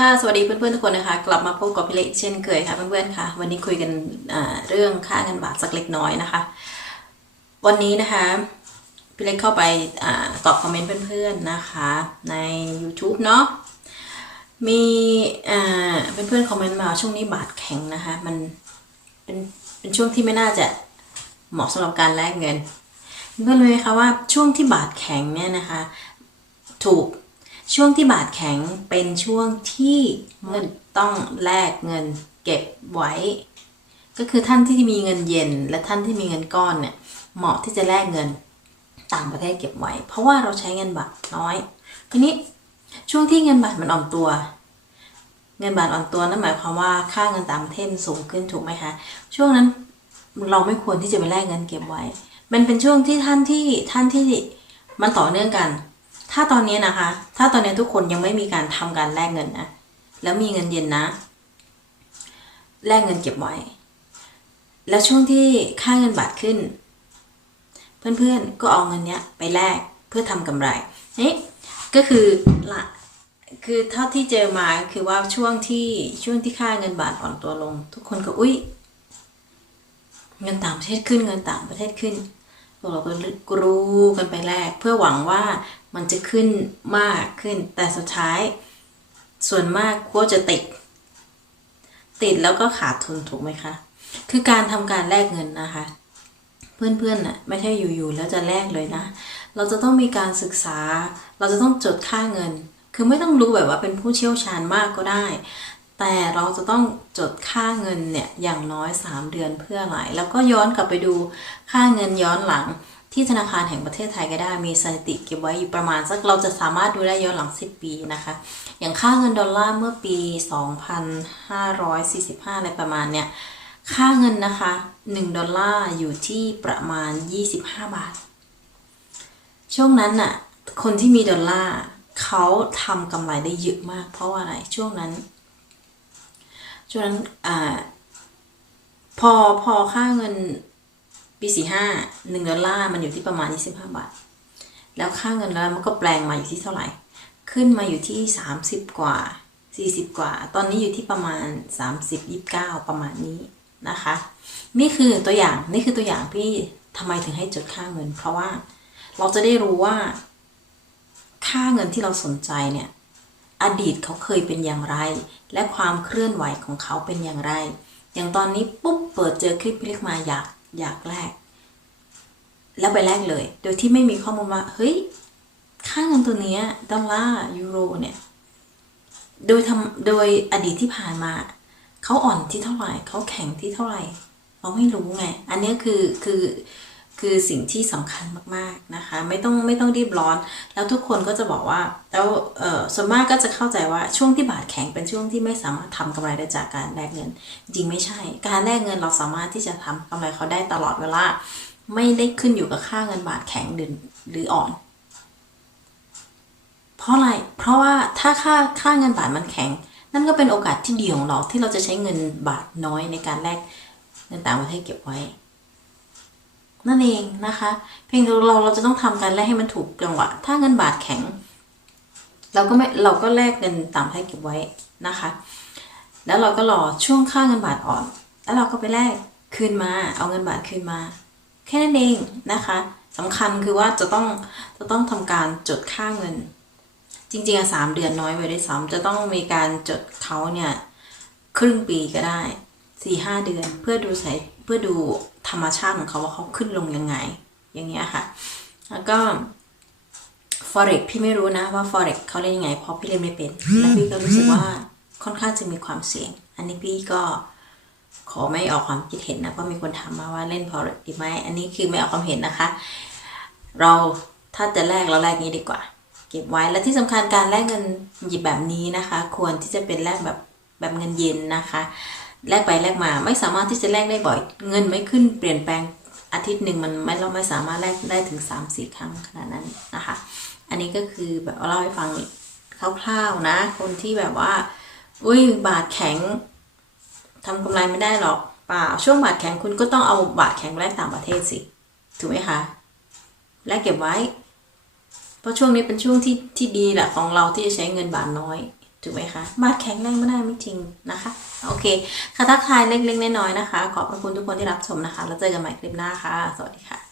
ค่ะ สวัสดีเพื่อนๆทุกคนนะคะ กลับมาพบกับพี่เล็กเช่นเคยค่ะ เพื่อนๆค่ะ วันนี้คุยกันเรื่องค่าเงินบาทสักเล็กน้อยนะคะ วันนี้นะคะพี่เล็กเข้าไปอาตอบคอมเมนต์เพื่อนๆนะคะ ใน YouTube เนาะมีเพื่อนๆคอมเมนต์มาช่วงนี้บาทแข็งนะคะ มันเป็นเป็นช่วงที่ไม่น่าจะเหมาะสำหรับการแลกเงินเพื่อนๆรู้ไหมคะว่าช่วงที่บาทแข็งเนี่ยนะคะ ถูก ช่วงที่บาทแข็งเป็นช่วงที่เงินต้องแลกเงินเก็บไว้ ก็คือท่านที่มีเงินเย็น และท่านที่มีเงินก้อนเนี่ยเหมาะที่จะแลกเงินต่างประเทศเก็บไว้ เพราะว่าเราใช้เงินบาทน้อย ทีนี้ช่วงที่เงินบาทมันอ่อนตัว เงินบาทอ่อนตัวนั่นหมายความว่าค่าเงินต่างประเทศมันสูงขึ้นถูกไหมคะช่วงนั้นเราไม่ควรที่จะไปแลกเงินเก็บไว้ มันเป็นช่วงที่ท่านที่ท่านที่มันต่อเนื่องกัน ถ้าตอนนี้นะคะ ถ้าตอนนี้ทุกคนยังไม่มีการทำการแลกเงินนะ แล้วมีเงินเย็นนะ แลกเงินเก็บไว้ แล้วช่วงที่ค่าเงินบาทขึ้น เพื่อนๆก็เอาเงินเนี้ยไปแลกเพื่อทำกำไรนี่ก็คือละคือเท่าที่เจอมาคือว่าช่วงที่ช่วงที่ค่าเงินบาทอ่อนตัวลง ทุกคนก็อุ้ยเงินต่างประเทศขึ้นเงินต่างประเทศขึ้นเราก็กรูกันไปแลกเพื่อหวังว่า มันจะขึ้นมากขึ้น แต่สุดท้าย ส่วนมากก็จะติด ติดแล้วก็ขาดทุนถูกไหมคะ คือการทำการแลกเงินนะคะ เพื่อนๆน่ะไม่ใช่อยู่ๆแล้วจะแลกเลยนะ เราจะต้องมีการศึกษา เราจะต้องจดค่าเงิน คือไม่ต้องรู้แบบว่าเป็นผู้เชี่ยวชาญมากก็ได้ แต่เราจะต้องจดค่าเงินเนี่ยอย่างน้อย 3 เดือนเพื่ออะไรแล้วก็ย้อนกลับไปดูค่าเงินย้อนหลัง ที่ธนาคารแห่งประเทศไทยก็ได้มีสถิติเก็บไว้อยู่ประมาณสักเราจะสามารถดูได้ย้อนหลัง 10 ปีนะคะ อย่างค่าเงินดอลลาร์เมื่อปี 2545 อะไรประมาณเนี่ยค่าเงินนะคะ 1 ดอลลาร์อยู่ที่ประมาณ 25 บาท ช่วงนั้นน่ะคนที่มีดอลลาร์เขาทำกำไรได้เยอะมาก เพราะว่าอะไรช่วงนั้น ช่วงนั้นอ่าพอพอค่าเงิน ปีสี่ห้าหนึ่งดอลลาร์มันอยู่ที่ประมาณ 25 บาท แล้วค่าเงินแล้วมันก็แปลงมาอยู่ที่เท่าไหร่ ขึ้นมาอยู่ที่ 30 กว่า 40 กว่า ตอนนี้อยู่ที่ประมาณ 30 29 ประมาณนี้นะคะ นี่คือตัวอย่างนี่คือตัวอย่างที่ทำไมถึงให้จดค่าเงิน เพราะว่าเราจะได้รู้ว่า ค่าเงินที่เราสนใจเนี่ยอดีตเขาเคยเป็นอย่างไร และความเคลื่อนไหวของเขาเป็นอย่างไร อย่างตอนนี้ปุ๊บเปิดเจอคลิปพี่เล็กมาอยาก อยากแลกแล้วไปแลกเลย โดยที่ไม่มีข้อมูลว่าเฮ้ยค่าเงินตัวนี้ดอลลาร์ยูโรเนี่ยโดยทำโดยอดีตที่ผ่านมา เขาอ่อนที่เท่าไหร่เขาแข็งที่เท่าไหร่ เราไม่รู้ไง อันนี้คือคือ คือสิ่งที่สำคัญมากๆนะคะ ไม่ต้องไม่ต้องรีบร้อน แล้วทุกคนก็จะบอกว่า แล้วเออส่วนมากก็จะเข้าใจว่าช่วงที่บาทแข็งเป็นช่วงที่ไม่สามารถทำกำไรได้จากการแลกเงิน จริงไม่ใช่ การแลกเงินเราสามารถที่จะทำกำไรเขาได้ตลอดเวลา ไม่ได้ขึ้นอยู่กับค่าเงินบาทแข็งหรือหรืออ่อน เพราะอะไร เพราะว่าถ้าค่าค่าเงินบาทมันแข็ง นั่นก็เป็นโอกาสที่ดีของเราที่เราจะใช้เงินบาทน้อยในการแลกเงินต่างประเทศเก็บไว้ นั่นเองนะคะ เพียงเราเราจะต้องทำการแลกให้มันถูกจังหวะ ถ้าเงินบาทแข็ง เราก็ไม่เราก็แลกเงินต่างประเทศเก็บไว้นะคะ แล้วเราก็รอช่วงค่าเงินบาทอ่อน แล้วเราก็ไปแลกคืนมา เอาเงินบาทคืนมา แค่นั้นเองนะคะสำคัญคือว่าจะต้องจะต้องทำการจดค่าเงิน จริงๆอะสามเดือนน้อยไปได้วยซ้ำจะต้องมีการจดเขาเนี่ยครึ่งปีก็ได้สี่ห้าเดือนเพื่อดูสายเพื่อดู ธรรมชาติของเขาว่าเขาขึ้นลงยังไง อย่างเงี้ยค่ะ แล้วก็ forex พี่ไม่รู้นะว่า forex เขาเล่นยังไง เพราะพี่เล่นไม่เป็น แล้วพี่ก็รู้สึกว่าค่อนข้างจะมีความเสี่ยง อันนี้พี่ก็ขอไม่ออกความคิดเห็นนะเพราะมีคนถามมาว่าเล่น forex ดีไหมอันนี้คือไม่ออกความเห็นนะคะ เราถ้าจะแลกเราแลกนี้ดีกว่า เก็บไว้และที่สำคัญการแลกเงินหยิบแบบนี้นะคะ ควรที่จะเป็นแลกแบบแบบเงินเย็นนะคะ แลกไปแลกมาไม่สามารถที่จะแลกได้บ่อย เงินไม่ขึ้นเปลี่ยนแปลงอาทิตย์หนึ่งมันไม่เราไม่สามารถแลกได้ถึง3าสี่ครั้งขนาดนั้นนะคะ อันนี้ก็คือแบบเล่าให้ฟังคร่าวๆนะ คนที่แบบว่า อุ้ยบาทแข็งทำกำไรไม่ได้หรอกเปล่าช่วงบาทแข็งคุณก็ต้องเอาบาทแข็งแลกต่างประเทศสิถูกไหมคะแลกเก็บไว้ เพราะช่วงนี้เป็นช่วงที่ที่ดีแหละของเราที่จะใช้เงินบาทน้อย ถูกไหมคะบาดแข็งแรงไม่ได้ไม่จริงนะคะ โอเค ค่ะทักทายเล็กๆน้อยๆนะคะ ขอบพระคุณทุกคนที่รับชมนะคะ แล้วเจอกันใหม่คลิปหน้าค่ะ สวัสดีค่ะ